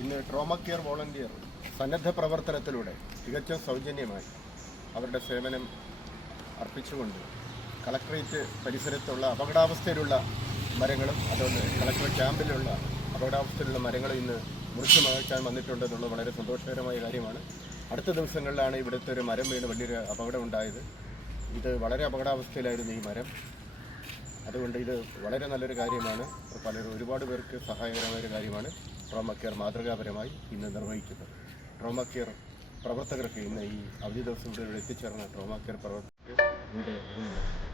ഇന്ന് trauma care volunteer സന്നദ്ധ പ്രവർത്തനത്തിലൂടെ തികച്ചും സൗജന്യമായി അവരുടെ സേവനം അർപ്പിച്ചുകൊണ്ട് കളക്ടറേറ്റ് പരിസരത്തുള്ള അപകടാവസ്ഥയിലുള്ള മരങ്ങളും അതുകൊണ്ട് കളക്ടർ ക്യാമ്പിലുള്ള അപകടാവസ്ഥയിലുള്ള മരങ്ങളും ഇന്ന് മുറിച്ചു മാറ്റാൻ വന്നിട്ടുണ്ടെന്നുള്ളത് വളരെ സന്തോഷകരമായ കാര്യമാണ്. അടുത്ത ദിവസങ്ങളിലാണ് ഇവിടുത്തെ ഒരു മരം വീണ് വലിയൊരു അപകടം ഉണ്ടായത്. ഇത് വളരെ അപകടാവസ്ഥയിലായിരുന്നു ഈ മരം. അതുകൊണ്ട് ഇത് വളരെ നല്ലൊരു കാര്യമാണ്. പലരും ഒരുപാട് പേർക്ക് സഹായകരമായ ഒരു കാര്യമാണ്. ട്രോമ കെയർ മാതൃകാപരമായി ഇന്ന് നിർവഹിക്കുന്നത് ട്രോമ കെയർ പ്രവർത്തകർക്ക് ഇന്ന് ഈ അവധി ദിവസം ഇവിടെ എത്തിച്ചേർന്ന ട്രോമ കെയർ പ്രവർത്തകർക്ക്